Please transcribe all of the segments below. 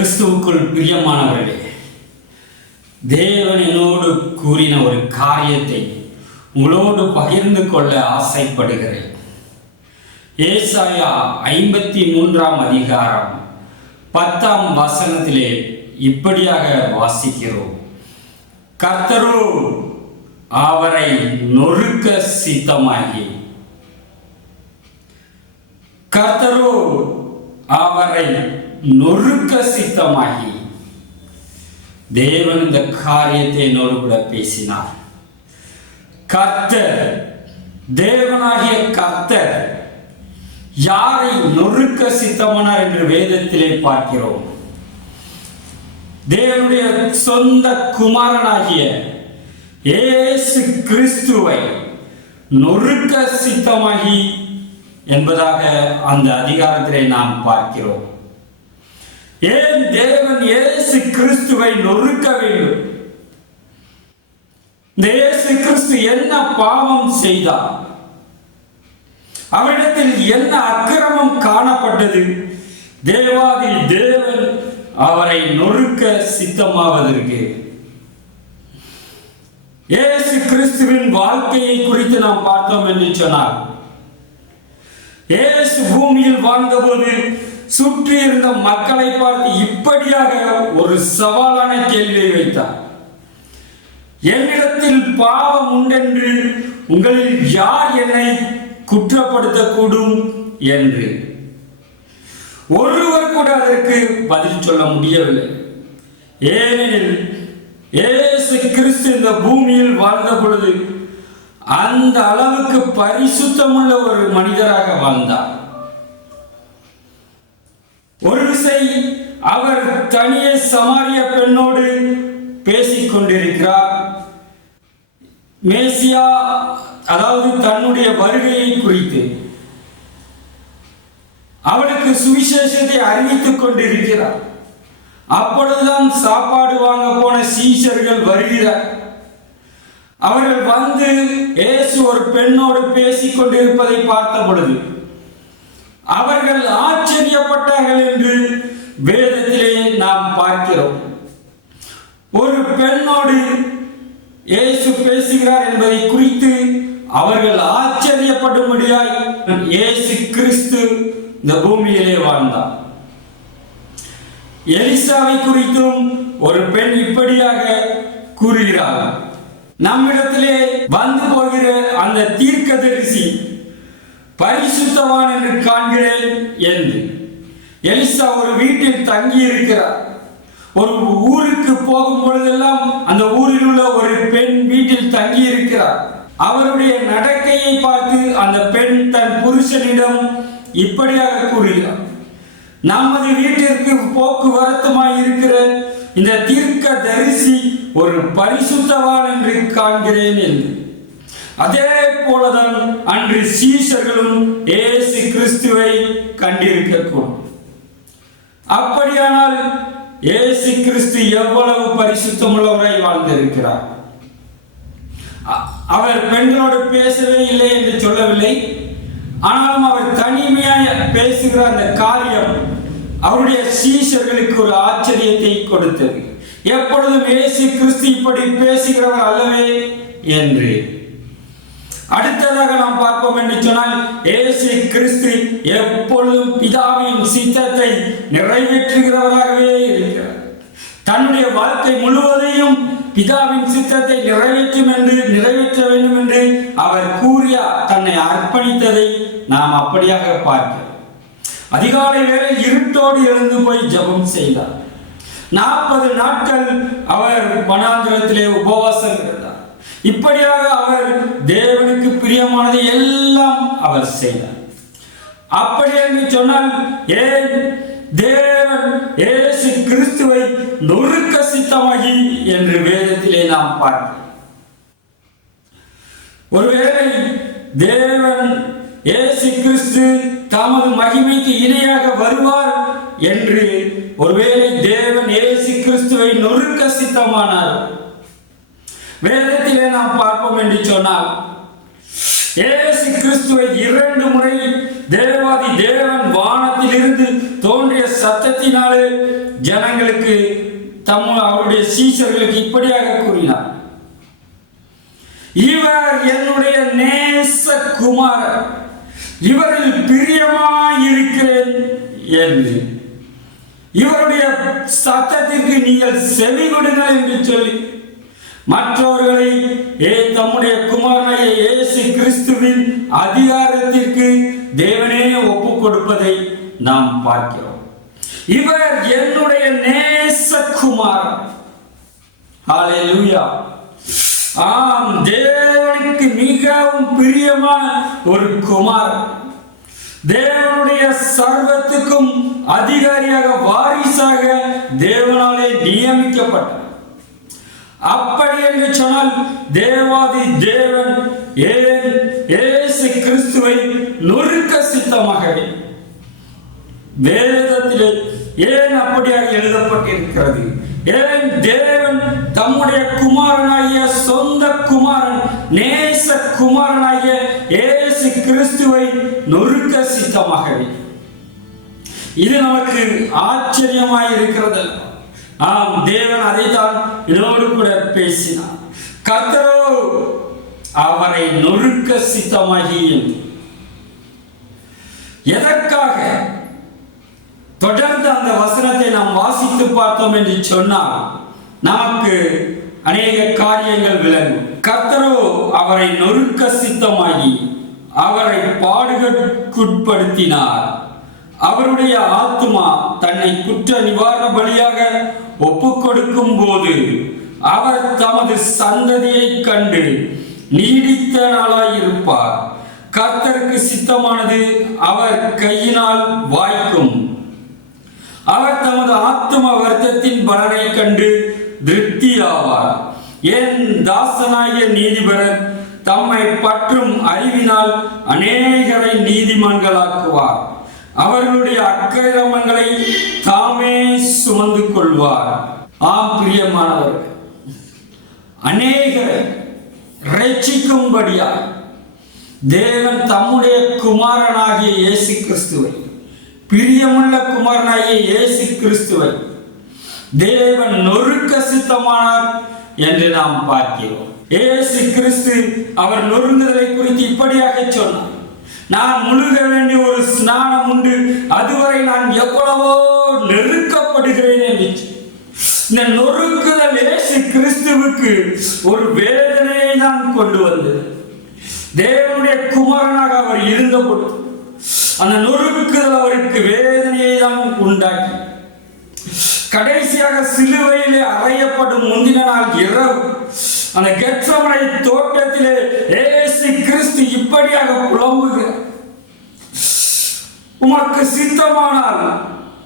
கிறிஸ்துவுக்குள் பிரியமானவர்களே, தேவன் என்னோடு கூறின ஒரு காரியத்தை உங்களோடு பகிர்ந்து கொள்ள ஆசைப்படுகிறேன். ஏசாயா 53ஆம் அதிகாரம் 10ஆம் வசனத்திலே இப்படியாக வாசிக்கிறோம். கர்த்தரோ அவரை நொறுக்க சித்தமாகி, கர்த்தரோ அவரை நொறுக்க சித்தமாகி. தேவன் இந்த காரியத்தை என்னோடு கூட பேசினார். கர்த்தர், தேவனாகிய கர்த்தர் யாரை நொறுக்க சித்தமானார் என்று வேதத்திலே பார்க்கிறோம். தேவனுடைய சொந்த குமாரனாகிய இயேசு கிறிஸ்துவை நொறுக்க சித்தமாகி என்பதாக அந்த அதிகாரத்திலே நாம் பார்க்கிறோம். ஏன் தேவன் இயேசு கிறிஸ்துவை நொறுக்க வேண்டும்? இந்த இயேசு கிறிஸ்து என்ன பாவம் செய்தார்? அவரிடத்தில் என்ன அக்கிரமம் காணப்பட்டது? தேவாதி தேவன் அவரை நொறுக்க சித்தமாவதற்கு இயேசு கிறிஸ்துவின் வாழ்க்கையை குறித்து நாம் பார்த்தோம் என்று சொன்னார். இயேசு பூமியில் வாழ்ந்தபோது சுற்றி இருந்த மக்களை பார்த்து இப்படியாக ஒரு சவாலான கேள்வியை வைத்தார். என்னிடத்தில் பாவம் உண்டென்று உங்களில் யார் என்னை குற்றப்படுத்தக்கூடும் என்று. ஒருவர் கூட அதற்கு பதில் சொல்ல முடியவில்லை. ஏனெனில் இயேசு கிறிஸ்து இந்த பூமியில் வாழ்ந்த பொழுது அந்த அளவுக்கு பரிசுத்தமுள்ள ஒரு மனிதராக வாழ்ந்தார். ஒரு விசை அவர் தனியே சமாரிய பெண்ணோடு பேசிக் கொண்டிருக்கிறார். மேசியா, அதாவது தன்னுடைய வருகையை குறித்து அவளுக்கு சுவிசேஷத்தை அறிவித்துக் கொண்டிருக்கிறார். அப்பொழுதுதான் சாப்பாடு வாங்க போன சீஷர்கள் வருகிறார். அவர்கள் வந்து இயேசு ஒரு பெண்ணோடு பேசிக் கொண்டிருப்பதை பார்த்த பொழுது அவர்கள் ஆச்சரியப்பட்டார்கள் என்று வேதத்திலே நாம் பார்க்கிறோம். ஒரு பெண்ணோடு இயேசு பேசுகிறார் என்பதை குறித்து அவர்கள் ஆச்சரியப்படும்படியாய் இயேசு கிறிஸ்து இந்த பூமியிலே வாழ்ந்தார். எலிசாவை குறித்தும் ஒரு பெண் இப்படியாக கூறுகிறார். நம்மிடத்திலே வந்து போகிற அந்த தீர்க்கதரிசி பரிசுத்தவான் என்று காண்கிறேன் என்று. எலிசா ஒரு வீட்டில் தங்கி இருக்கிறார். ஒரு ஊருக்கு போகும் பொழுதெல்லாம் அந்த ஊரில் உள்ள ஒரு பெண் வீட்டில் தங்கி இருக்கிறார். அவருடைய நடக்கையை பார்த்து அந்த பெண் தன் புருஷனிடம் இப்படியாக கூறுகிறார், நமது வீட்டிற்கு போக்குவரத்துமாய் இருக்கிற இந்த தீர்க்க தரிசி ஒரு பரிசுத்தவான் என்று காண்கிறேன் என்று. அதே போலதான் அன்று சீஷர்களும் இயேசு கிறிஸ்துவை கண்டிருக்கக்கூடும். அப்படியானால் இயேசு கிறிஸ்து எவ்வளவு பரிசுத்தமுள்ளவராய் வாழ்ந்திருக்கிறார். அவர் பெண்களோடு பேசவே இல்லை என்று சொல்லவில்லை. ஆனாலும் அவர் தனிமையாக பேசுகிற அந்த காரியம் அவருடைய சீஷர்களுக்கு ஒரு ஆச்சரியத்தை கொடுத்தது. எப்பொழுதும் இயேசு கிறிஸ்து இப்படி பேசுகிறவர் அல்லவே என்று. அடுத்ததாக நாம் பார்ப்போம் என்று சொன்னால், இயேசு கிறிஸ்து எப்பொழுதும் பிதாவின் சித்தத்தை நிறைவேற்றுகிறவராகவே இருக்கிறார். தன்னுடைய வாழ்க்கை முழுவதையும் பிதாவின் சித்தத்தை நிறைவேற்ற வேண்டும் என்று அவர் கூறிய தன்னை அர்ப்பணித்ததை நாம் அப்படியாக பார்க்கிறோம். அதிகாலை வேளை இருட்டோடு எழுந்து போய் ஜெபம் செய்தார். 40 நாட்கள் அவர் வனாந்திரத்திலே உபவாசம் இருந்தார். இப்படியாக அவர் தேவனுக்கு பிரியமானதை எல்லாம் அவர் செய்தார். அப்படி என்று சொன்னால், ஏன் தேவன் இயேசு கிறிஸ்துவை நொறுக்க சித்தமாகி என்று வேதத்திலே நாம் பார்க்கிறோம். ஒருவேளை தேவன் இயேசு கிறிஸ்து தமது மகிமைக்கு இணையாக வருவார் என்று ஒருவேளை தேவன் இயேசு கிறிஸ்துவை நொறுக்க சித்தமானார். வேதத்திலே நாம் பார்ப்போம் என்று சொன்னால், இயேசு கிறிஸ்துவை 2 முறை தேவாதி தேவன் வானத்திலிருந்து தோன்றிய சத்தத்தினாலே ஜனங்களுக்கு அவருடைய சீஷர்களுக்கு இப்படியாக கூறினார், இவர் என்னுடைய நேச குமாரர், இவரில் பிரியமாயிருக்கிறேன் என்று. இவருடைய சத்தத்திற்கு நீங்கள் செவி கொடுங்கள் என்று சொல்லி மற்றவர்களை தம்முடைய குமாரனாகிய இயேசு கிறிஸ்துவின் அதிகாரத்திற்கு தேவனே ஒப்புக் கொடுப்பதை நாம் பார்க்கிறோம். இவர் என்னுடைய நேசகுமாரன். ஹல்லேலூயா. ஆம், தேவனுக்கு மிகவும் பிரியமான ஒரு குமாரன், தேவனுடைய சர்வத்துக்கும் அதிகாரியாக வாரிசாக தேவனாலே நியமிக்கப்பட்டார். அப்படி என்று சொன்னால் தேவாதி தேவன் இயேசு கிறிஸ்துவை நொறுக்க சித்தமாகவே வேதத்திலே ஏன் அப்படியாக எழுதப்பட்டிருக்கிறது? ஏன் தேவன் தம்முடைய குமாரனாகிய சொந்த குமாரன் நேச குமாரனாகிய இயேசு கிறிஸ்துவை நொறுக்க சித்தமாகவே? இது நமக்கு ஆச்சரியமாய் இருக்கிறது. ஆம், தேவன் அதைத்தான் இதோடு கூட பேசினார். கர்த்தரோ அவரை நொறுக்க சித்தமாகி. எதற்காக? தொடர்ந்து அந்த வசனத்தை நாம் வாசித்து பார்த்தோம் என்று சொன்னால் நமக்கு அநேக காரியங்கள் விளங்கும். கர்த்தரோ அவரை நொறுக்க சித்தமாகி அவரை பாடுகளுக்குட்படுத்தினார். அவருடைய ஆத்துமா தன்னை குற்ற நிவாரண பலியாக ஒப்புக் கொடுக்கும் போது அவர் தமது சந்ததியை கண்டு நீடித்த நாளாயிருப்பார். கர்த்தருக்கு சித்தமானது அவர் கையினால் வாய்க்கும். அவர் தமது ஆத்தும வருத்தத்தின் பலனை கண்டு திருப்தி ஆவார். என் தாசனாகிய நீதிபரர் தம்மை பற்றும் அறிவினால் அநேகரை நீதிமான்களாக்குவார். அவர்களுடைய அக்கிரமங்களை தாமே சுமந்து கொள்வார். ஆம் பிரியமானவர்கள், அநேகரை ரட்சிக்கும்படியாக தேவன் தம்முடைய குமாரனாகிய இயேசு கிறிஸ்துவை, பிரியமுள்ள குமாரனாகிய இயேசு கிறிஸ்துவை தேவன் நொறுக்க சித்தமானார் என்று நாம் பார்க்கிறோம். இயேசு கிறிஸ்து அவர் நொறுங்குதலை குறித்து இப்படியாக சொன்னார், நான் முழுக வேண்டிய ஒரு ஸ்நானம் உண்டு, அதுவரை நான் எவ்வளவோ நெருக்கப்படுகிறேன் என்று. இந்த நொறுக்குதல் இயேசு கிறிஸ்துவுக்கு ஒரு வேதனையை தான் கொண்டு வந்தது. தேவனுடைய குமாரனாக அவர் இருந்தபோது அந்த நொறுக்குதல் அவருக்கு வேதனையை தான் உண்டாக்கி, கடைசியாக சிலுவையிலே அறையப்படும் முந்தின நாள் இரவு அந்த கெத்சமனை தோட்டத்திலே இயேசு கிறிஸ்து இப்படியாக புலம்புகிறார், உமக்கு சித்தமானால்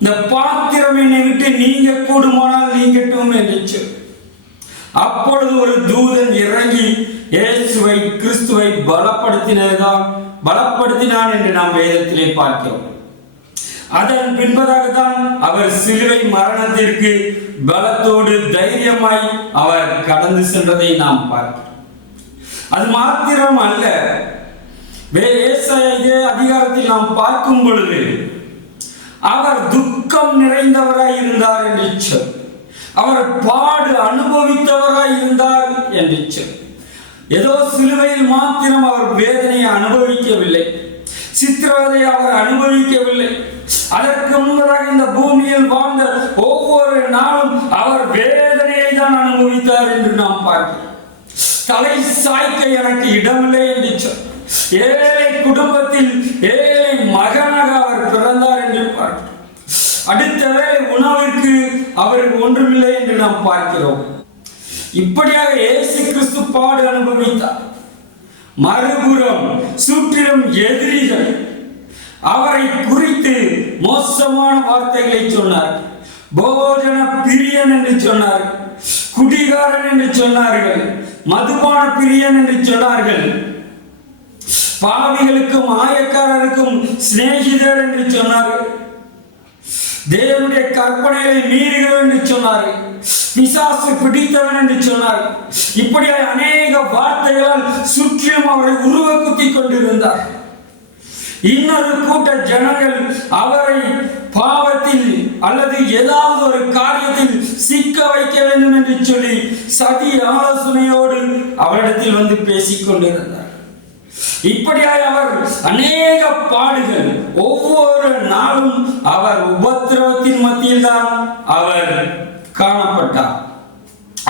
இந்த பாத்திரம் என்னை விட்டு நீங்க கூடுமானால் நீங்கட்டும் என்று. அப்பொழுது ஒரு தூதன் இறங்கி இயேசுவை கிறிஸ்துவை பலப்படுத்தினான் என்று நாம் வேதத்திலே பார்க்கிறோம். அதன் பின்பதாக தான் அவர் சிலுவை மரணத்திற்கு பலத்தோடு தைரியமாய் அவர் கடந்து சென்றதை நாம் பார்க்கிறோம். அது மாத்திரம் அல்ல, ஏசாயா அதிகாரத்தில் நாம் பார்க்கும் பொழுது அவர் துக்கம் நிறைந்தவராய் இருந்தார் என்று சொல், அவர் பாடு அனுபவித்தவராய் இருந்தார் என்று சொல். ஏதோ சிலுவையில் மாத்திரம் அவர் வேதனையை அனுபவிக்கவில்லை, சித்திரவதை அவர் அனுபவிக்கவில்லை. அதற்கு முன்பதாக இந்த பூமியில் வாழ்ந்த ஒவ்வொரு நாளும் அவர் வேதனையை தான் அனுபவித்தார் என்று நாம் பார்க்கிறோம். தலை சாய்க்க எனக்கு இடமில்லை என்று சொல், ஏழை குடும்பத்தில் ஏழை மகனாக அவர் பிறந்தார் என்று பார்க்கிறோம். அடுத்த வேளை உணவிற்கு அவருக்கு ஒன்றுமில்லை என்று நாம் பார்க்கிறோம். இப்படியாக இயேசு கிறிஸ்து பாடு அனுபவித்தார். மறுபுறம் சுற்றிலும் எதிரிகள் அவரை குறித்து மோசமான வார்த்தைகளை சொன்னார். போஜன பிரியன் என்று சொன்னார், குடிகாரன் என்று சொன்னார்கள், மதுபான பிரியன் என்று சொன்னார்கள், பாவிகளுக்கும் ஆயக்காரருக்கும் சிநேகிதர் என்று சொன்னார்கள், தேவனுடைய கற்பனைகளை மீறுகிறவர் என்று சொன்னார்கள், பிசாசு பிடித்தவன் என்று சொன்னார். இப்படி அநேக வார்த்தைகளால் சுற்றிலும் அவரை உருவ குத்தி கொண்டிருந்தார். இன்னொரு கூட்ட ஜனங்கள் அவரை பாவ அல்லது ஏதாவது ஒரு காரியத்தில் சிக்க வைக்க வேண்டும் என்று சொல்லி சதி ஆலோசனையோடு அவரிடத்தில் வந்து பேசிக் கொண்டிருந்தார். இப்படியாய் அவர் அநேக பாடுகள், ஒவ்வொரு நாளும் அவர் உபத்திரவத்தின் மத்தியில் தான் அவர் காணப்பட்டார்.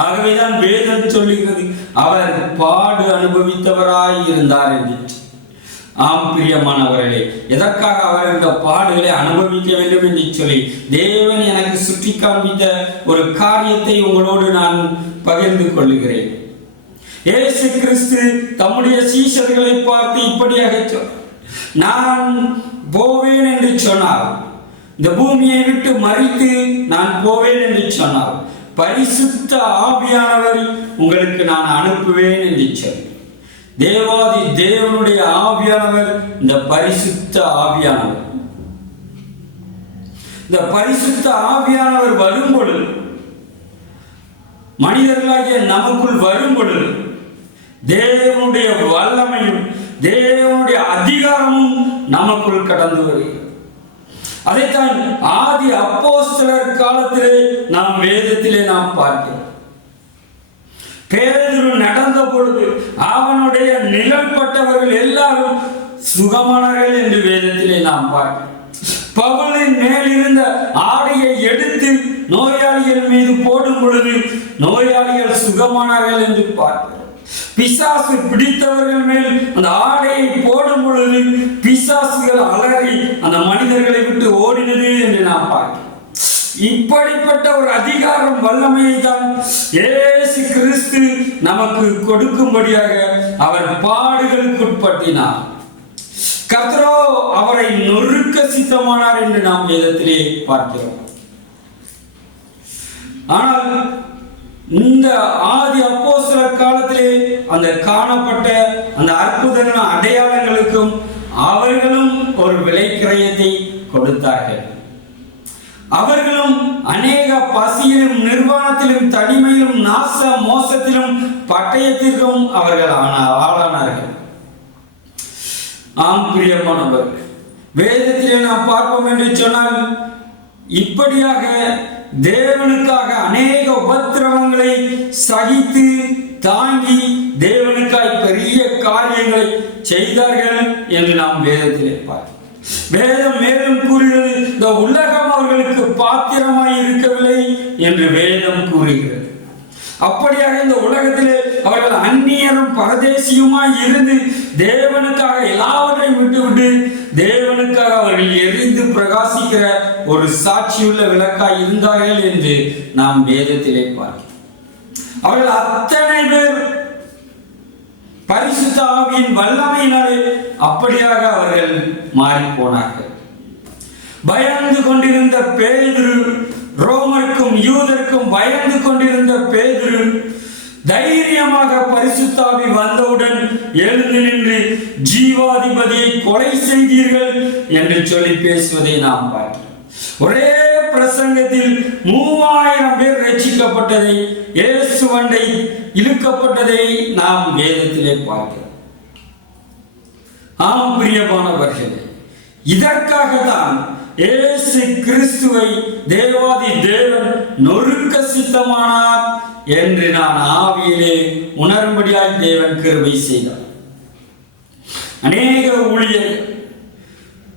ஆகவேதான் வேதம் சொல்லுகிறது அவர் பாடு அனுபவித்தவராய் இருந்தார் என்று. ஆம் பிரியமானவர்களே, எதற்காக அவர் இந்த பாடுகளை அனுபவிக்க வேண்டும் என்று சொல்லி தேவன் எனக்கு சுட்டி காண்பித்த ஒரு காரியத்தை உங்களோடு நான் பகிர்ந்து கொள்ளுகிறேன். இயேசு கிறிஸ்து தம்முடைய சீஷர்களை பார்த்து இப்படியாக சொன்னார், நான் போவேன் என்று சொன்னார், இந்த பூமியை விட்டு மரித்து நான் போவேன் என்று சொன்னார், பரிசுத்த ஆவியானவர் உங்களுக்கு நான் அனுப்புவேன் என்று சொன்னார். தேவாதி தேவனுடைய ஆவியானவர் இந்த பரிசுத்த ஆவியானவர். இந்த பரிசுத்த ஆவியானவர் வரும் பொழுது, மனிதர்களாகிய நமக்குள் வரும் பொழுது, தேவனுடைய வல்லமையும் தேவனுடைய அதிகாரமும் நமக்குள் கடந்து வருகிறது. அதைத்தான் ஆதி அப்போஸ்தலர் காலத்திலே நாம் வேதத்திலே நாம் பார்க்கிறோம். பேதுரு நடந்த பொழுது அவனுடைய நிழல்பட்டவர்கள் எல்லாரும் சுகமானார்கள் என்று வேதத்திலே நாம் பார்க்கிறோம். பவுலின் மேல் இருந்த ஆடையை எடுத்து நோயாளிகள் மீது போடும் பொழுது நோயாளிகள் சுகமானார்கள் என்று பார்க்கிறோம். பிசாசு பிடித்தவர்கள் மேல் அந்த ஆடையை போடும் பொழுது பிசாசுகள் அலறி அந்த மனிதர்களை விட்டு ஓடினது என்று நாம் பார்க்கிறோம். இப்படிப்பட்ட ஒரு அதிகாரம் வல்லமையை தான் இயேசு கிறிஸ்து நமக்கு கொடுக்கும்படியாக அவர் பாடுகளுக்கு உட்பட்டினார். கர்த்தரோ அவரை நொறுக்க சித்தமானார் என்று நாம் வேதத்திலே பார்க்கிறோம். ஆனால் இந்த ஆதி அப்போஸ்தலர் காலத்திலே அந்த காணப்பட்ட அந்த அற்புதங்களும் அடையாளங்களுக்கும் அவர்களும் ஒரு விலை கிரயத்தை கொடுத்தார்கள். அவர்களும் அநேக பசியிலும் நிர்வாணத்திலும் தனிமையிலும் நாச மோசத்திலும் பட்டயத்திற்கும் அவர்கள் ஆளானார்கள். ஆம் பிரியமானவர், வேதத்திலே நாம் பார்ப்போம் என்று சொன்னால் இப்படியாக தேவனுக்காக அநேக உபத்திரவங்களை சகித்து தாங்கி தேவனுக்காய் பெரிய காரியங்களை செய்தார்கள் என்று நாம் வேதத்திலே பார்க்கிறோம். வேதம் மேலும் கூறுகிறது, இந்த உலகம் அவர்களுக்கு பாத்திரமாய் இருக்கவில்லை என்று வேதம் கூறுகிறது. அப்படியாக இந்த உலகத்திலே அவர்கள் அந்நியரும் பரதேசியுமாய் இருந்து தேவனுக்காக எல்லாவற்றையும் விட்டுவிட்டு தேவனுக்காக அவர்கள் எரிந்து பிரகாசிக்கிற ஒரு சாட்சியுள்ள விளக்காய் இருந்தார்கள் என்று நாம் வேதத்திலே பார்க்கிறோம். அவர்கள் அத்தனை பேர் பரிசுத்த ஆவியின் வல்லமையினாலே அப்படியாக அவர்கள் மாறி போனார்கள். பயந்து கொண்டிருந்த பேதுரு, ரோமருக்கும் யூதருக்கும் பயந்து கொண்டிருந்த பேதுரு தைரியமாக பரிசுத்த ஆவி வந்தவுடன் எழுந்து நின்று ஜீவாதிபதியை கொலை செய்தீர்கள் என்று சொல்லி பேசுவதை நாம் பார்க்கிறோம். ஒரே பிரசங்கத்தில் 3000 பேர் ரட்சிக்கப்பட்டதை, இயேசுவண்டை இழுக்கப்பட்டதை நாம் வேதத்திலே பார்க்கிறோம். ஆம் பிரியமானவர்களே, இதற்காகத்தான் இயேசு கிறிஸ்துவை தேவாதி தேவன் நொறுக்க சித்தமானார் என்று நான் ஆவியிலே உணரும்படியாய் தேவன் கிருபை செய்தார். அநேக ஊழியர்கள்,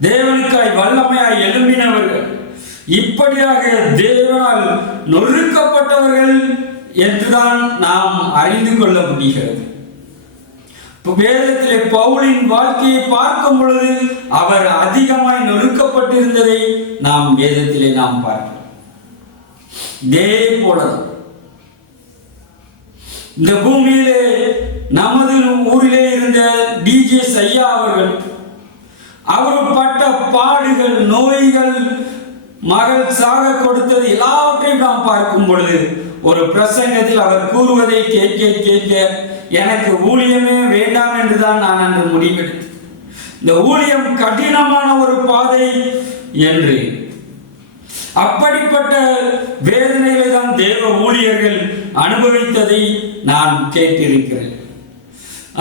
தேவனுக்காய் வல்லமையாய் எழும்பினவர்கள் இப்படியாக தேவனால் நொறுக்கப்பட்டவர்கள் என்றுதான் நாம் அறிந்து கொள்ள முடிகிறது. வேதத்திலே பவுலின் வாழ்க்கையை பார்க்கும் பொழுது அவர் அதிகமாய் நொறுக்கப்பட்டிருந்ததை நாம் வேதத்திலே நாம் பார்க்கிறோம். இதே போல இந்த பூமியிலே நமது ஊரிலே இருந்த டிஜே ஐயா அவர்கள், அவர் பட்ட பாடுகள், நோய்கள், மகள் சாக கொடுத்தது எல்லாவற்றையும் நாம் பார்க்கும் பொழுது ஒரு பிரசங்கத்தில் அவர் கூறுவதை கேட்க கேட்க எனக்கு ஊழியமே வேண்டாம் என்றுதான் நான் அன்று முடிவெடுத்தேன். இந்த ஊழியம் கடினமான ஒரு பாதை என்று. அப்படிப்பட்ட வேதனைகளை தான் தேவ ஊழியர்கள் அனுபவித்ததை நான் கேட்டிருக்கிறேன்.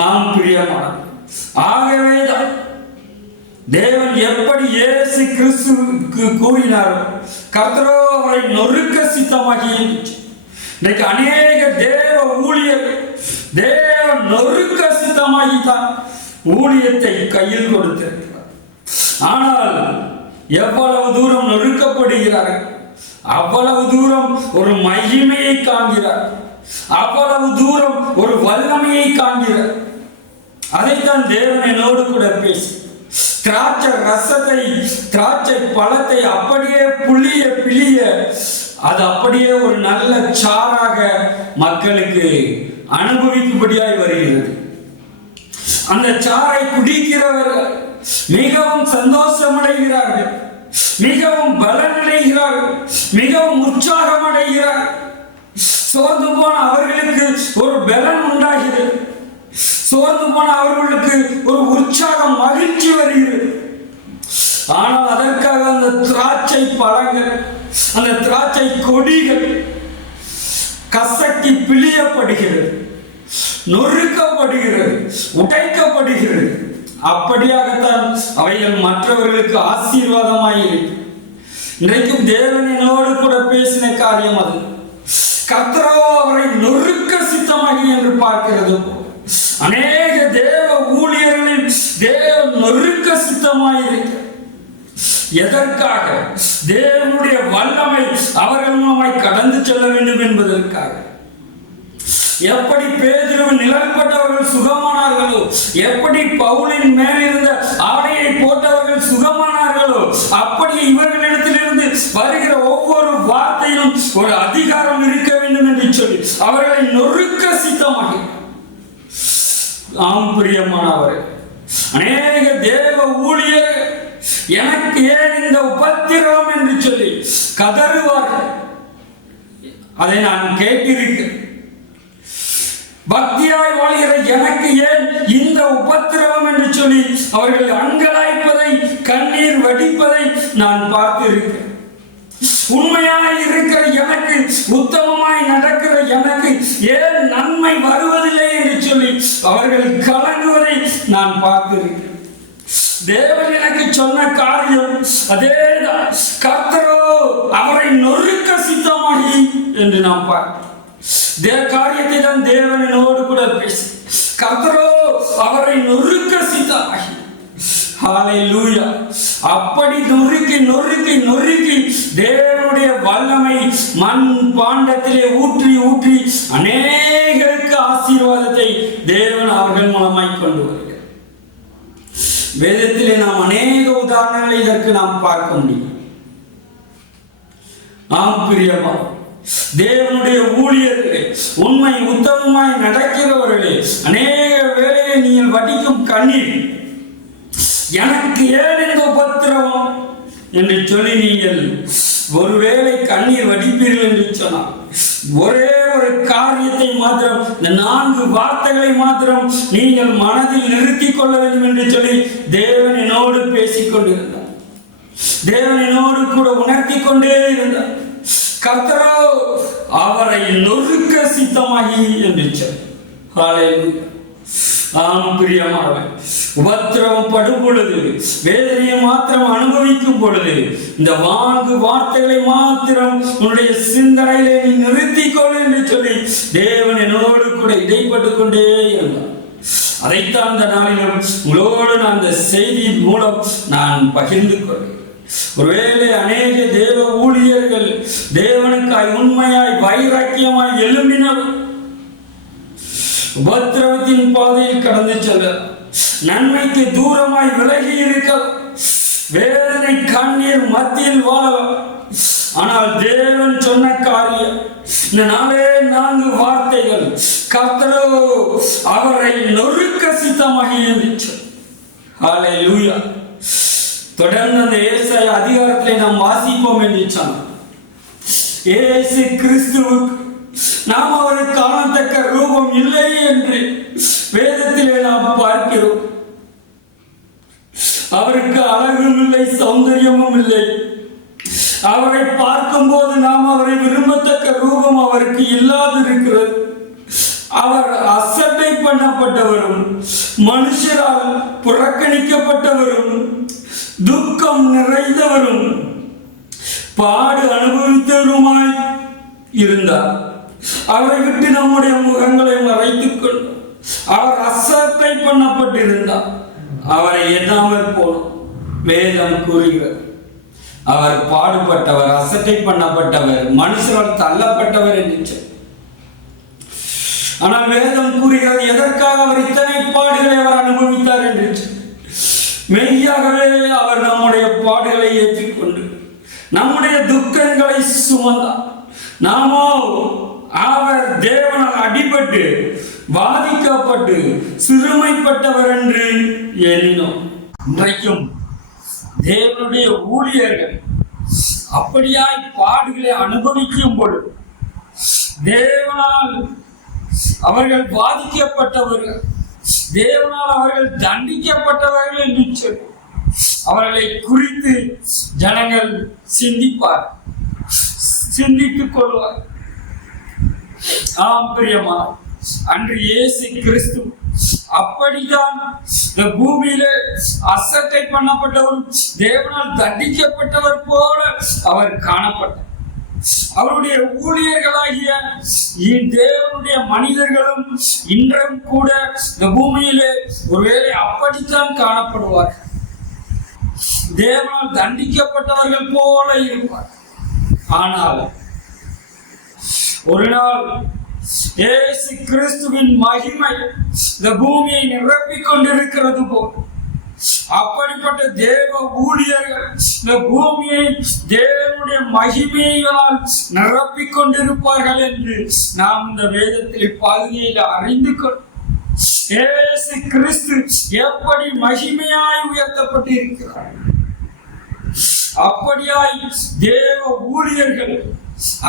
ஆம் பிரியமான, ஆகவேதான் தேவன் எப்படி இயேசு கிறிஸ்துவுக்கு கூறினாரோ கர்த்தரோ அவரை நொறுக்க சித்தமாகி. இன்றைக்கு அநேக தேவ ஊழியர் தேவ நொறுக்க சித்தமாகித்தான் ஊழியத்தை கையில் கொடுத்திருக்கிறார். ஆனால் எவ்வளவு தூரம் நொறுக்கப்படுகிறார்கள், அவ்வளவு தூரம் ஒரு மகிமையை காண்கிறார், அவ்வளவு தூரம் ஒரு வல்லமையை காண்கிறார். அதைத்தான் தேவன் என்னோடு கூட பேசி திராட்சை ரசத்தை, திராட்சை பழத்தை அப்படியே புளிய பிழிய அது அப்படியே ஒரு நல்ல சாறாக மக்களுக்கு அனுபவிக்கும்படியாய் வருகிறது. அந்த சாறை குடிக்கிறவர்கள் மிகவும் சந்தோஷம் அடைகிறார்கள், மிகவும் பலனடைகிறார்கள், மிகவும் உற்சாகம் அடைகிறார்கள். சோர்ந்து போன அவர்களுக்கு ஒரு பலன் உண்டாகிறது, சோர்ந்து போன அவர்களுக்கு ஒரு உற்சாகம் மகிழ்ச்சி வருகிறது. ஆனால் அதற்காக அந்த திராட்சை பழங்கள், அந்த திராட்சை கொடிகள் கசக்கி பிழியப்படுகிறது, நொறுக்கப்படுகிறது, உடைக்கப்படுகிறது. அப்படியாகத்தான் அவைகள் மற்றவர்களுக்கு ஆசீர்வாதமாயிருக்கு. இன்றைக்கும் தேவன் என்னோடு கூட பேசின காரியம் அது. கர்த்தரோ அவரை நொறுக்க சித்தமாகி என்று பார்க்கிறது. அநேக தேவ ஊழியர்களில் தேவன் நொறுக்க சித்தமாயிருக்கு. எதற்காக? தேவனுடைய வல்லமை அவர்கள் மூலமாய் கடந்து செல்ல வேண்டும் என்பதற்காக. எப்படி பேதுரு நிழல்பட்டவர்கள் சுகமானார்களோ, எப்படி பவுலின் மேலிருந்த ஆடையை போட்டவர்கள் சுகமானார்களோ, அப்படி இவர்களிடத்திலிருந்து வருகிற ஒவ்வொரு வார்த்தையிலும் ஒரு அதிகாரம் இருக்க வேண்டும் என்று சொல்லி அவர்களை நொறுக்க சித்தமாக. ஆம் பிரியமானவரே, அநேக தேவ ஊழியர் எனக்கு ஏன் இந்த உபத்திரவம் என்று சொல்லி கதறுவார்கள். அதை நான் கேட்டிருக்கிறேன். பக்தியாய் வாழ்கிற எனக்கு ஏன் இந்த உபத்திரவம் என்று சொல்லி அவர்கள் அங்கலாய்ப்பதை, கண்ணீர் வடிப்பதை நான் பார்த்திருக்கிறேன். உண்மையாய் இருக்கிற எனக்கு, உத்தமமாய் நடக்கிற எனக்கு ஏன் நன்மை வருவதில்லை என்று சொல்லி அவர்கள் கலங்குவதை நான் பார்த்திருக்கிறேன். தேவன் எனக்கு சொன்ன காரியம் அதேதான். கர்த்தரோ அவரை நொறுக்க சித்தமாகி என்று நாம் பார்க்கிறோம். காரியத்தை தான் தேவன் என்னோடு கூட பேசி கர்த்தரோ அவரை நொறுக்க சித்தமாகி. ஹல்லேலூயா. அப்படி நொறுக்கி நொறுக்கி நொறுக்கி தேவனுடைய வல்லமை மண் பாண்டத்திலே ஊற்றி ஊற்றி அநேகருக்கு ஆசீர்வாதத்தை தேவன் அவர்கள் மூலமாய் கொண்டு வருகிறார். வேதத்திலே நாம் அநேக உதாரணங்களை இதற்கு நாம் பார்க்க முடியும். நாம் பிரியமா தேவனுடைய ஊழியர்களே, உண்மை உத்தமமாய் நடக்கிறவர்களே, அநேக வேளையை நீங்கள் வடிக்கும் கண்ணீர் எனக்கு ஏன் இந்த உபத்திரவம் என்று சொல்லி நீங்கள் ஒருவேளை கண்ணீர் வடிப்பீர்கள் என்று சொன்னால் ஒரே ஒரு காரியத்தை மாத்திரம், இந்த 4 வார்த்தைகளை மாத்திரம் நீங்கள் மனதில் நிறுத்திக் கொள்ள வேண்டும் என்று சொல்லி தேவன் என்னோடு பேசிக் கொண்டிருந்தார். தேவன் என்னோடு கூட உணர்த்தி கொண்டே இருந்தார். கர்த்தரோ அவரை நொறுக்க சித்தமாகி என்று சொல்லி. ஹல்லேலூயா. ஆம் பிரியமானவரே, உபத்திரவம் படும் பொழுது, வேதனையை மாத்திரம் அனுபவிக்கும் பொழுது இந்த 4 வார்த்தைகளை மாத்திரம் உன்னுடைய சிந்தனையிலே நீ நிறுத்திக்கொள் என்று சொல்லி தேவன் என்னோடு கூட இடைப்பட்டு கொண்டே இருந்தார். அதைத்தான் இந்த நாளிலும் உங்களோடு நான் இந்த செய்தியின் மூலம் நான் பகிர்ந்து கொள்கிறேன். ஒருவேளை அநேக தேவ ஊழியர்கள் தேவனுக்காய் உண்மையாய் வைராக்கியமாய் எழும்பினர், உபத்திரவத்தின் பாதையில் கடந்து செல்ல, நன்மைக்கு தூரமாய் விலகி இருக்க, வேதனை கண்ணீர் மத்தியில் வாழலாம். ஆனால் தேவன் சொன்ன காரியம் இந்த 4 வார்த்தைகள், கர்த்தரோ அவரை நொறுக்க சித்தமாகி இருந்துச்சு. ஹல்லேலூயா. தொடர்ந்து அந்த ஏசாயா அதிகாரத்தை நாம் வாசிப்போம் என்று சொன்னார். இயேசு கிறிஸ்துவுக்கு நாம் அவருக்கு காணத்தக்க ரூபம் இல்லை என்று வேதத்திலே நாம் பார்க்கிறோம். அவருக்கு அழகும் இல்லை, சௌந்தரியமும் இல்லை. அவரை பார்க்கும் போது நாம் அவரை விரும்பத்தக்க ரூபம் அவருக்கு இல்லாது இருக்கிறது. அவர் அசட்டை பண்ணப்பட்டவரும், மனுஷரால் புறக்கணிக்கப்பட்டவரும், துக்கம் நிறைந்தவரும் பாடு அனுபவித்தவருமாய் இருந்தார். அவரை விட்டு நம்முடைய முகங்களை மறைத்துக் கொண்டு அவர் அசட்டை பண்ணப்பட்டிருந்தார். அவரை எண்ணாமல் போனோம். வேதம் கூறுகிறது, அவர் பாடுபட்டவர், அசட்டை பண்ணப்பட்டவர், மனுஷரால் தள்ளப்பட்டவர் என்று. ஆனால் வேதம் கூறுகிறது, எதற்காக அவர் இத்தனை பாடுகளை அவர் அனுபவித்தார் என்று. மெய்யாகவே அவர் நம்முடைய பாடுகளை ஏற்றுக்கொண்டு நம்முடைய துக்கங்களை சுமந்தார். நாமோ அவர் தேவனால் அடிபட்டு பாதிக்கப்பட்டு சிறுமைப்பட்டவர் என்று எண்ணினோம். இன்றைக்கும் தேவனுடைய ஊழியர்கள் அப்படியாய் பாடுகளை அனுபவிக்கும் பொழுது தேவனால் அவர்கள் பாதிக்கப்பட்டவர்கள், தேவனால் அவர்கள் தண்டிக்கப்பட்டவர்கள் என்று சொல்லி அவர்களை குறித்து ஜனங்கள் சிந்தித்துக் கொள்வார். ஆம் பிரியமான, அன்று இயேசு கிறிஸ்து அப்படித்தான் இந்த பூமியிலே அசட்டை பண்ணப்பட்டவர், தேவனால் தண்டிக்கப்பட்டவர் போல அவர் காணப்பட்டார். அவருடைய ஊழியர்களாகிய தேவனுடைய மனிதர்களும் இன்றும் கூட இந்த பூமியிலே ஒருவேளை அப்படித்தான் காணப்படுவார். தேவனால் தண்டிக்கப்பட்டவர்கள் போல இருப்பார். ஆனால் ஒரு நாள் இயேசு கிறிஸ்துவின் மகிமை இந்த பூமியை நிரப்பிக் கொண்டிருக்கிறது போல் அப்படிப்பட்ட தேவ ஊழியர்கள் இந்த பூமியை தேவனுடைய மகிமைகளால் நிரப்பிக் கொண்டிருப்பார்கள் என்று நாம் இந்த வேதத்தில் பகுதியில் அறிந்து கொள். இயேசு கிறிஸ்து எப்படி மகிமையாய் உயர்த்தப்பட்டு இருக்கிறார், அப்படியாய் தேவ ஊழியர்கள்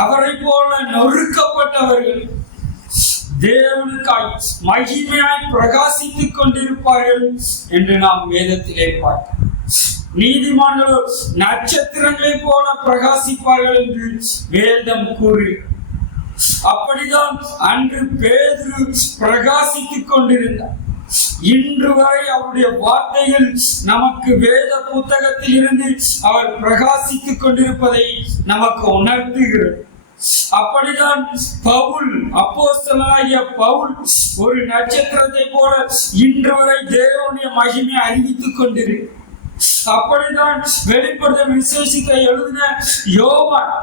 அவரை போல நொறுக்கப்பட்டவர்கள் தேவனுக்காய் மகிமையாய் பிரகாசித்துக் கொண்டிருப்பார்கள் என்று நாம் வேதத்திலே பார்த்தோம். நீதிமான்களோ நட்சத்திரங்களை போல பிரகாசிப்பார்கள் என்று வேதம் கூறி, அப்படிதான் அன்று பேதுரு பிரகாசித்துக் கொண்டிருந்தார். இன்று வரை அவருடைய வார்த்தைகள் நமக்கு வேத புத்தகத்தில் இருந்து அவர் பிரகாசித்துக் கொண்டிருப்பதை நமக்கு உணர்த்துகிறது. அப்படிதான் பவுல், அப்போஸ்தலனாகிய பவுல் ஒரு நட்சத்திரத்தை போல இன்று வரை தேவனுடைய மகிமையை அறிவித்துக் கொண்டிருக்கிறார். அப்படிதான் வெளிப்படுத்தும் விசேஷத்தை எழுதின யோவான்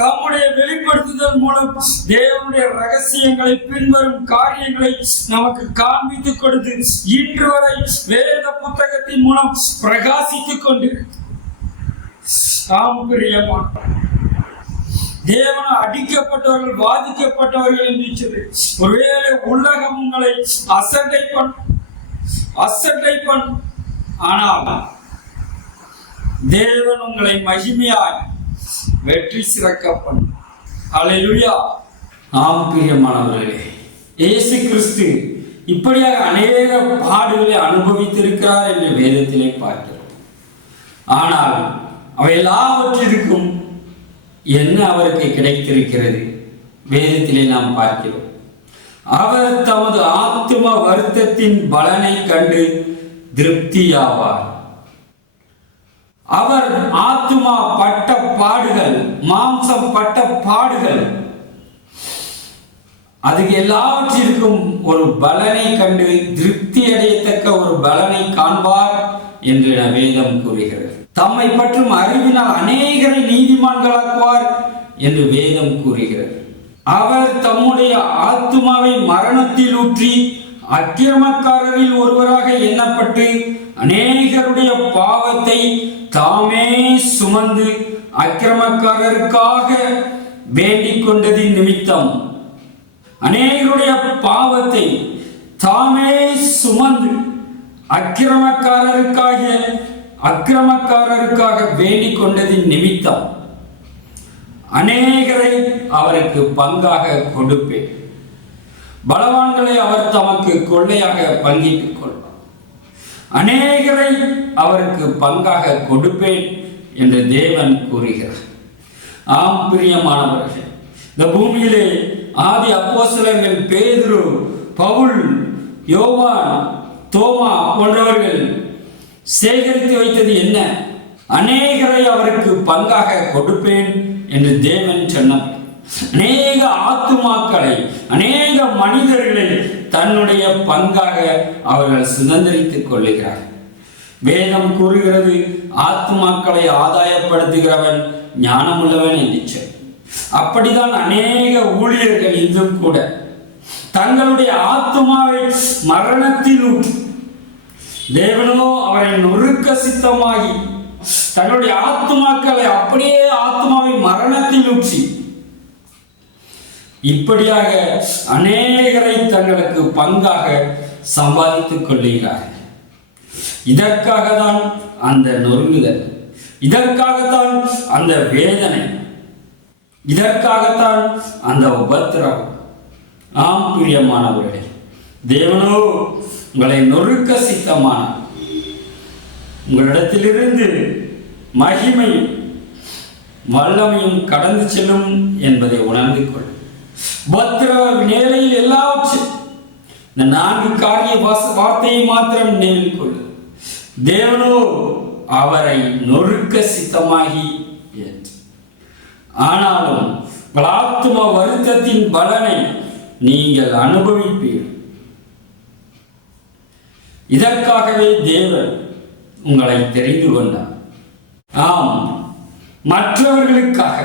தம்முடைய வெளிப்படுத்துதல் மூலம் தேவனுடைய ரகசியங்களை, பின்வரும் காரியங்களை நமக்கு காண்பித்துக் கொடுத்து இன்று வரை வேத புத்தகத்தின் மூலம் பிரகாசித்துக் கொண்டிருக்கிறார். தேவனால் அடிக்கப்பட்டவர்கள், பாதிக்கப்பட்டவர்கள் என்று சொல்லி ஒருவேளை உலகம் உங்களை அசட்டை பண்ண, ஆனால் தேவன் உங்களை மகிமையாய் வெற்றி சிறக்க பண்ணும். அல்லேலூயா. ஆம் பிரியமானவர்களே, இயேசு கிறிஸ்து இப்படியாக அநேக பாடுகளை அனுபவித்திருக்கிறார் என்று வேதத்திலே பார்க்கிறோம். ஆனால் அவை எல்லாவற்றிற்கும் என்ன அவருக்கு கிடைத்திருக்கிறது? வேதத்திலே நாம் பார்க்கிறோம், அவர் தமது ஆத்தும வருத்தத்தின் பலனை கண்டு திருப்தியாவார். அவர் ஆத்துமா பட்ட பாடுகள், மாம்சம் பட்ட பாடுகள், அதுக்கு எல்லாவற்றிற்கும் ஒரு பலனை கண்டு திருப்தி அடையத்தக்க ஒரு பலனை காண்பார் என்று வேதம் கூறுகிறது. தம்மை பற்றும் அறிவினால் அநேகரை நீதிமான்களாக்குவார் என்று வேதம் கூறுகிறது. அவர் தம்முடைய ஆத்துமாவை மரணத்தில் ஊற்றி அக்கிரமக்காரரில் ஒருவராக எண்ணப்பட்டு அநேகருடைய பாவத்தை தாமே சுமந்து அக்கிரமக்காரருக்காக வேண்டிக் கொண்டதின் நிமித்தம், அநேகருடைய பாவத்தை தாமே சுமந்து அக்கிரமக்காரருக்காக வேண்டிக் கொண்டதின் நிமித்தம் அநேகரை அவருக்கு பங்காக கொடுப்பேன். பலவான்களை அவர் தமக்கு கொள்ளையாக பங்கிட்டுக் கொள்வார். அநேகரை அவருக்கு பங்காக கொடுப்பேன் என்று தேவன் கூறுகிறார். ஆம் பிரியமானவர்களே, இந்த பூமியிலே ஆதி அப்போஸ்தலர்கள் பேதுரு, பவுல், யோவான், தோமா போன்றவர்கள் சேகரித்து வைத்தது என்ன? அநேகரை அவருக்கு பங்காக கொடுப்பேன் என்று தேவன் சொன்னார். அநேக ஆத்துமாக்களை, அநேக மனிதர்களை தன்னுடைய பங்காக அவர்கள் சுதந்திரித்துக் கொள்ளுகிறார். வேதம் கூறுகிறது, ஆத்துமாக்களை ஆதாயப்படுத்துகிறவன் ஞானமுள்ளவன் என்று சொல். அப்படிதான் அநேக ஊழியர்கள் இன்றும் கூட தங்களுடைய ஆத்துமாவை மரணத்தில் ஊற்றி, தேவனோ அவரை நொறுக்க சித்தமாகி தங்களுடைய ஆத்துமாக்களை அப்படியே ஆத்துமாவை மரணத்தில் ஊற்றி, இப்படியாக அநேகரை தங்களுக்கு பங்காக சம்பாதித்துக் கொள்கிறார்கள். இதற்காக தான் அந்த நொறுங்குதல், இதற்காகத்தான் அந்த வேதனை, இதற்காகத்தான் அந்த உபத்திரம். ஆம் பிரியமானவர்களே, தேவனோ உங்களை நொறுக்க சித்தமானார். உங்களிடத்திலிருந்து மகிமை வல்லமையும் கடந்து செல்லும் என்பதை உணர்ந்து கொள். உபத்திரவ நேரையில் எல்லாவற்றும் இந்த 4 காரிய வார்த்தையை மாத்திரம் நினைவில் கொள்ளு. தேவனோ அவரை நொறுக்க சித்தமாகி, ஆனாலும் ஆத்தும வருத்தத்தின் பலனை நீங்கள் அனுபவிப்பீர்கள். இதற்காகவே தேவன் உங்களை தெரிந்து கொண்டார். ஆம், மற்றவர்களுக்காக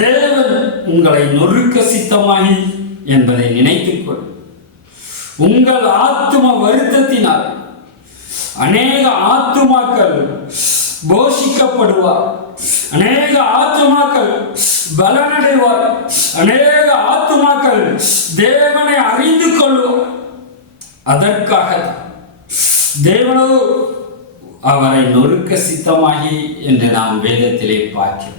தேவன் உங்களை நொறுக்க சித்தமாகி என்பதை நினைத்துக்கொள். உங்கள் ஆத்தும வருத்தத்தினால் அநேக ஆத்துமாக்கள் போஷிக்கப்படுவார், அநேக ஆத்துமாக்கள் பலனடைவார், அநேக ஆத்துமாக்கள் தேவனை அறிந்து கொள்வார். அதற்காக தேவனோ அவரை நொறுக்க சித்தமாகி என்று நாம் வேதத்திலே பார்க்கிறோம்.